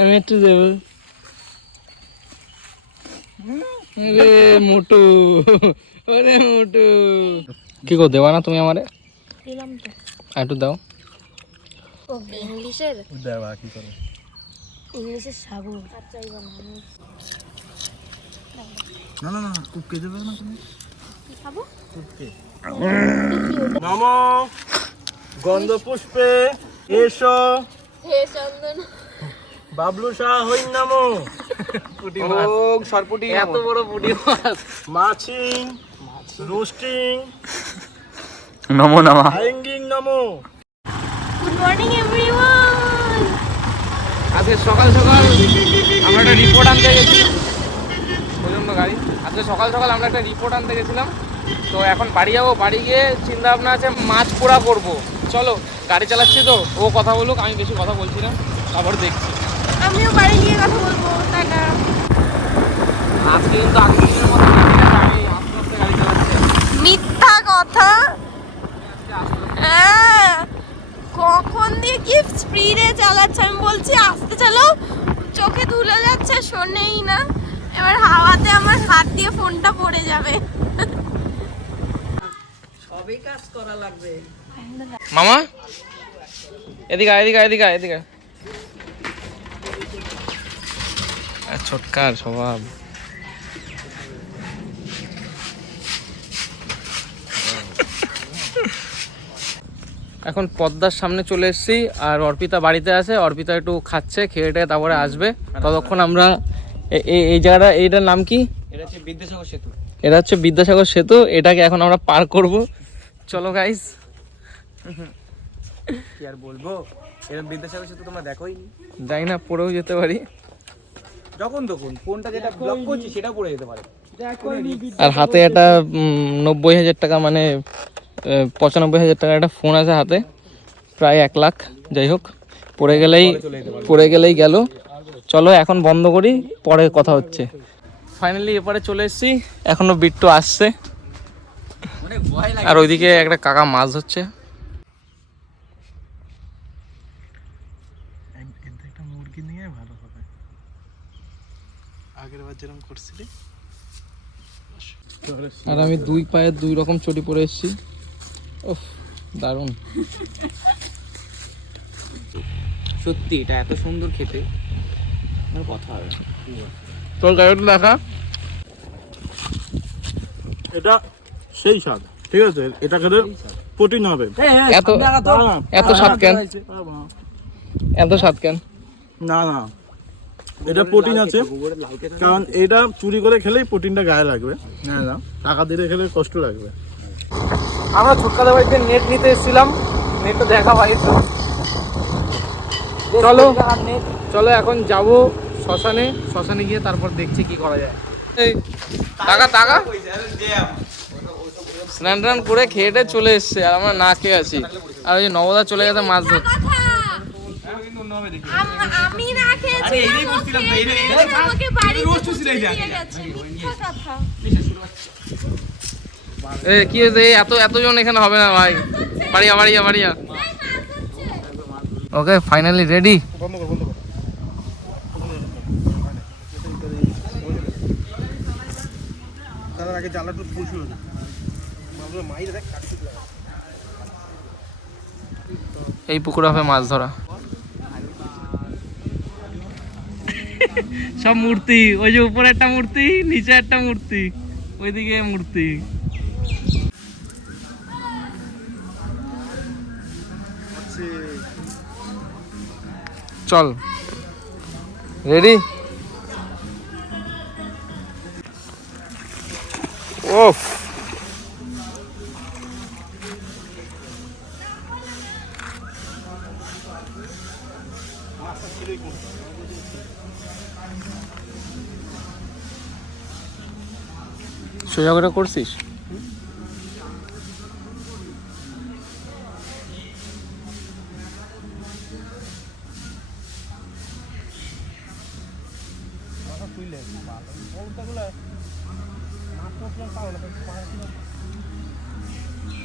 আমি একটু দেবো। মোটু, ওরে মোটু, কি গো দেবা না তুমি আমারে? দিলাম তো। একটু দাও। ও ইংলিশের দেবা কি করে? ইংলিশের সাগর। আচ্ছা এইবার না না না, কুপকে দেবে না তুমি? কি খাবো? কুপকে। নমো গন্ধ পুষ্পে এসো হে চন্দন। বাবলু শাহ হই নামো। পুঁটি মাছ, ও সরপুটি এত বড় পুঁটি মাছ। মাছিং রোস্টিং নমো নমঃ। হ্যাঙ্গিং নমো। Good morning everyone. আজকে সকাল সকাল আমরা একটা রিপোর্ট আনতে গেছিলাম। প্রচন্ড গাড়ি। আজকে সকাল সকাল আমরা একটা রিপোর্ট আনতে গেছিলাম। তো এখন বাড়ি যাবো, বাড়ি গিয়ে চিন্তা ভাবনা আছে মাছ পোড়া করবো। চলো, গাড়ি চালাচ্ছি তো, ও কথা বলুক, আমি বেশি কথা বলছি না, তারপর দেখছি। আমিও বাড়ি গিয়ে কথা বলবো। টাটা। আজকে কিন্তু আগের দিনের মতো না, ঠিক আছে? আমি আস্তে আস্তে গাড়ি চালাচ্ছি। মিথ্যা কথা। কখন দিয়ে কি স্পিডে চালাচ্ছে, আমি বলছি আস্তে চালো, চোখে ধুলে যাচ্ছে, শোনেই না। এবার হাওয়াতে আমার হাত দিয়ে ফোনটা পড়ে যাবে। সবই কাজ করা লাগবে। মামা এদিকে আয়, এদিকে আয়, এদিকে আয়, এদিকে আয়। ছোটকার স্বভাব। এখন পদ্মার সামনে চলে এসেছি, আর অর্পিতা বাড়িতে আছে। অর্পিতা একটু খাচ্ছে, খেয়ে টেয়ে তারপরে আসবে। ততক্ষণ আমরা এই জায়গাটা, এইটার নাম কি? এটা হচ্ছে বিদ্যাসাগর সেতু। এটা হচ্ছে বিদ্যাসাগর সেতু। এটাকে এখন আমরা পার করব। চলো গাইস। কি আর বলবো, এরকম বিদ্যাসাগর সেতু তোমরা দেখোই নি। যাই না, পড়েও যেতে পারি। যখন তখন ফোনটা যেটা ব্লক করছি সেটা পড়ে যেতে পারে। আর হাতে একটা 90,000 টাকা, মানে 95,000 টাকার একটা ফোন আছে হাতে, প্রায় 1 লাখ। যাই হোক, পড়ে গেলেই গেল। চলো এখন বন্ধ করি, পরে কথা হচ্ছে। ফাইনালি এপারে চলে এসেছি, এখনো বিট্টু আসছে, আর ওইদিকে একটা কাকা মাছ ধরছে। একটা মুরগি নিয়ে ভালো হবে, আগের বার যেরকম করছিলি। আর আমি 2 পায়ে 2 রকম চটি পরে এসেছি। ওফ, দারুণ। সত্যি এটা এত সুন্দর খেতে, কথা হবে। তোর গাড়িটা দেখা। এটা সেই স্বাদ, ঠিক আছে? এটা খেলে প্রোটিন হবে। এত স্বাদ কেন? এত স্বাদ কেন? না না, এটা প্রোটিন আছে, কারণ এটা চুরি করে খেলেই প্রোটিনটা গায়ে লাগবে। না না, টাকা দিয়ে খেলে কষ্ট লাগবে। আমরা ছোটকাদের বাড়িতে নেট নিতে এসেছিলাম, নেটটা দেখা ভাই তো। চলো চলো এখন যাবো শ্মশানে, শ্মশানে গিয়ে তারপর দেখছি কি করা যায়। এই টাকা টাকা স্নান টান করে খেয়েটে চলে এসছে, আর আমরা না খেয়ে আছি। আর ওই নবদা চলে গেছে মাছ ধরতে। আমি না খেয়েছি, আমাকে বাড়ি দিয়ে গেছে। মিথ্যা কথা। কি হয়েছে? এতজন এখানে হবে না ভাই। বাড়িয়া বাড়িয়া বাড়িয়া। ওকে, ফাইনালি রেডি। বন্ধ কর, বন্ধ কর। তার আগে জ্বালাটা ফুল শুরু না, মাইরে দেখ কাটতে লাগা। এই পুকুরে হবে মাছ ধরা। সব মূর্তি, ওই যে উপরে একটা মূর্তি, নিচে একটা মূর্তি, ওইদিকে মূর্তি। চল, রেডি? ওফ, সোজা করে করছিস?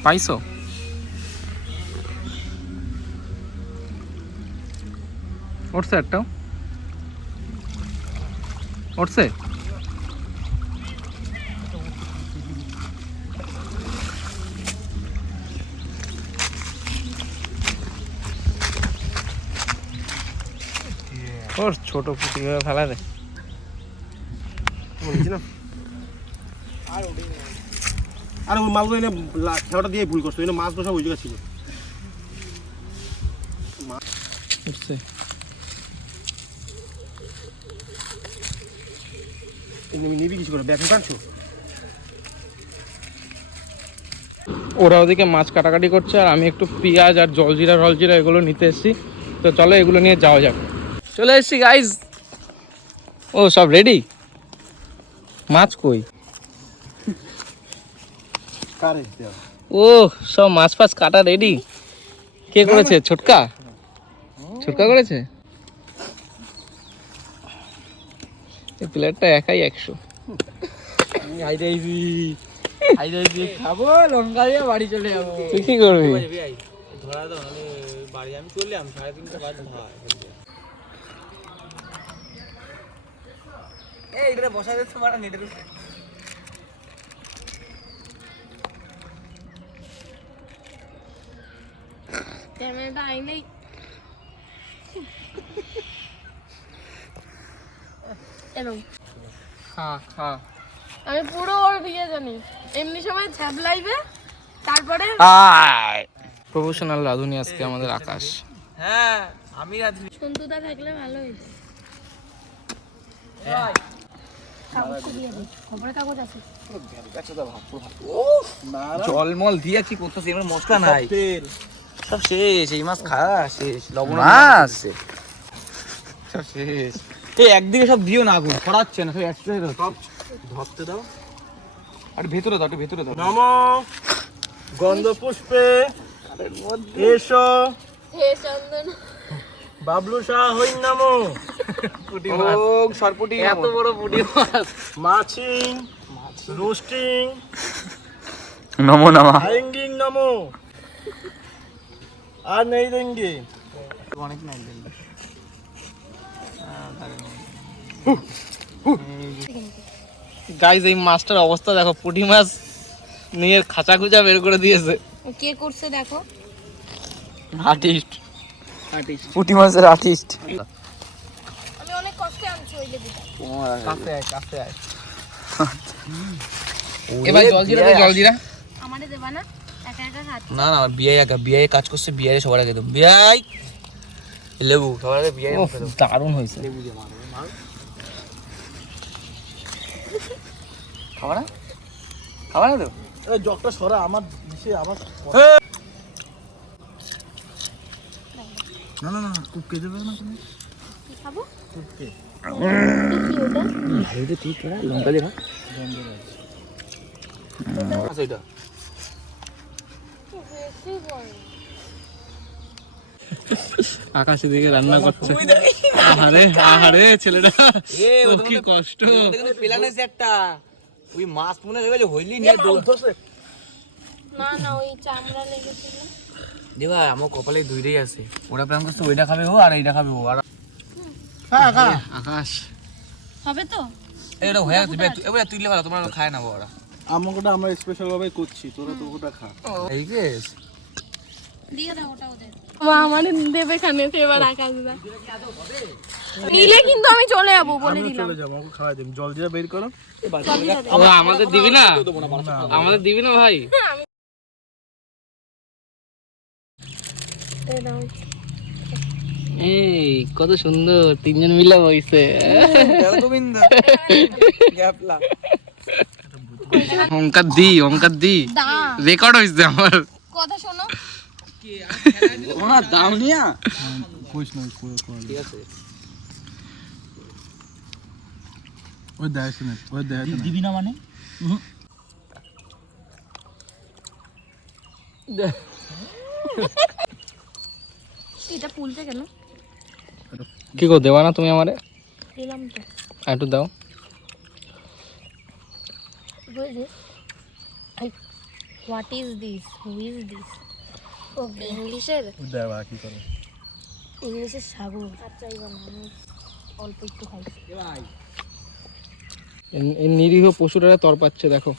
পাইছো? উঠছে একটাও? উঠছে? ওর ছোট পুঁটি করে ফেলা রে। আরে ওই মাছগুলো এনে খেলাটা দিয়ে ভুল করছো, এনে মাছগুলো সব ওই জায়গায় ছিল। উঠছে। নিবি কিছু করে ব্যাগ কাটছো? ওরা ওদিকে মাছ কাটাকাটি করছে আর আমি একটু পেঁয়াজ আর জলজিরা এগুলো নিতে এসেছি। তো চলো এগুলো নিয়ে যাওয়া যাক। চলে এসেছি গাইজ। ও সব রেডি? মাছ কই? ও সব মাছ ফাছ কাটা রেডি। কে করেছে? ছোটকা করেছে। এই প্লেটটা একাই 100। খাবো লঙ্কা দিয়ে বাড়ি চলে যাবো। তুই কি করবি? ধরা দাও নাহলে বাড়ি আমি চলে আমি 3:30 বাজে ভাই। এই এটা বসা দে তোমার নেটের উপরে। ক্যামেরাটা আইনেই হ্যাঁ আমি পুরো ওর দিয়ে জানি। এমনি সময় ছ্যাবলাইবে, তারপরে প্রফেশনাল রাঁধুনি আজকে আমাদের আকাশ। হ্যাঁ আমি রাধুনি। সন্তুদা থাকলে ভালো হইতো। খবরের কাগজ আছে? জলমল দিয়া কি করতেছে? এমন মশলা নাই, সব শেষ। এই মাছ খাওয়া শেষ, লবণ মাছ সব শেষ। এই একদিকে সব দিও না, আগুন ছড়াচ্ছে না, সব একসাথে সব ধরতে দাও। আর ভেতরে দাও, একটু ভেতরে দাও। নমো গন্ধ পুষ্পে এসো হে চন্দন, বাবলু শাহ হই নামো। ওম সরপুটি, এত বড় পুটি মাছ। মাছিং রোস্টিং নমো নামা হাইঙ্গিং নামো আর নেই দেंगे। অনেক নাই গাইজ এই মাছটার অবস্থা দেখো। পুঁটি মাছ নিয়ে খাঁচা খুচা বের করে দিয়েছে। কে করছে দেখো। আর্টিস্ট। পুঁটি মাছের আর্টিস্ট। আমি অনেক কষ্টে আনছি ওই লেবুটা। কাছে আয়। এবার জলজিরা আমারে দেবা না? একা একা খাচ্ছি। না না, বিয়ে কাজ করছে, বিয়ে সবার আগে দেবো। বিয়াই লেবু সবার আগে, বিয়ে দারুণ হয়েছে। খাবার না, খাবার না তো। এই জগটা সরা আমার দিছে আমার। না না না কুপকে দেবে না তুমি? কি খাবো? কুপকে এই যে ঠিক করে লঙ্কা দিয়ে খা। আচ্ছা এটা বেশি গরম। আকাশের দিকে রান্না করছে। আহারে ছেলেটা, ওর কি কষ্ট। পেলান আছে একটা, ওই মাছ মনে হয়ে হইলি নিয়ে না না, ওই চামড়া লেগেছিল। দেবা আমার কপালে দুইটাই আছে। ওরা প্ল্যান করছে ওইটা খাবে ও আর এইটা খাবে ও। আর আকাশ হবে তো? এটা হয়ে গেছে, এবারে তুইলে ভালো, তোমরা খায় না ওরা। আমাকেটা আমরা স্পেশাল ভাবে করছি, তোরা তো ওটা খা। এই কেস দিয়ে দাও ওটা ওদের। আমারে দেবে খানে এবার আকাশ দা। নিলে কিন্তু আমি চলে যাব বলে দিলাম। চলে যাবো, আমাকে খাওয়াই দিন। জলজিরা বের করো। আমাদের দিবি না? আমাদের দিবি না ভাই? এই কত সুন্দর তিনজন মিলে বইছে। গোবিন্দ গ্যাপলা অঙ্কার দি দা রেকর্ড হইছে আমার। কথা শোনো। ওনা দাম নিয়া কইস না পুরো কল। ঠিক আছে ওই দেখ না, ওই দেখ না। দিবি না মানে? এটা পুলছে কেন? কি গো দেবা না তুমি আমারে? দিলাম তো। একটু দাও। What is this? Who is this? ও ইংলিশের? দেখ কি করে। ইংলিশের সাগর। আচ্ছা এইবার অল্প একটু খাই। এই নিরীহ পশুরা তর পাচ্ছে, দেখো।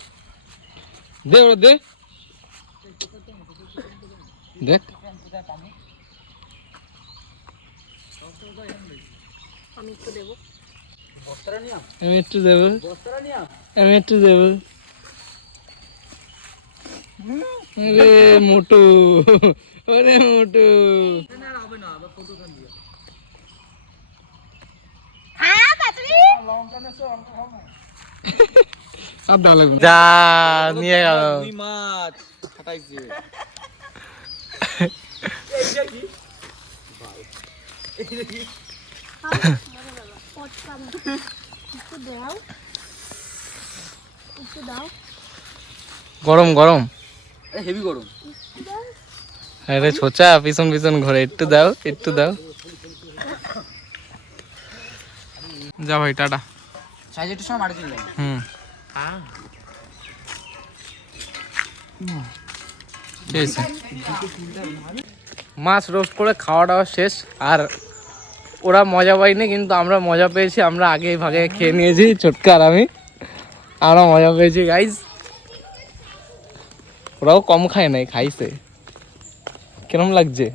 দে ওরা দে, দেখ। আমি একটু দেবো। আমি একটু দেবো, আমি একটু দেবো। ওরে মোটু, ওরে মোটু। হ্যাঁ তাড়াতাড়ি। আর ভালো লাগবে। যা নিয়ে গেল। দুই মাছ খাটাইছে। একটু দাও, একটু দাও। গরম গরম। হেভি গরম। আরে ছোচা পিছন পিছন ঘরে, একটু দাও, একটু দাও। যা ভাই, টাটা। সাইজ একটু সময় মাঠে চলে যাই। হুম, ঠিক আছে। মাছ রোস্ট করে খাওয়া দাওয়া শেষ। আর ওরা মজা পায়নি, কিন্তু আমরা মজা পেয়েছি। আমরা আগে ভাগে খেয়ে নিয়েছি, ছোটকা আর আমি। আমরা মজা পেয়েছি গাইজ। ওরাও কম খায় নাই, খাইছে। কিরম লাগছে?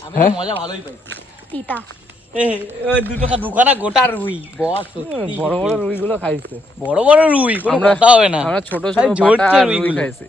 আমি হ্যাঁ? মজা ভালোই পাইছি। তিতা। ওই দুখানা গোটা রুই বস, বড় বড় রুইগুলো খাইছে। বড় বড় রুই, কোনো আমরা- কথা হবে না। আমরা ছোট ছোট খালি ঝরছে বাটা রুই রুইগুলো। খাইছি।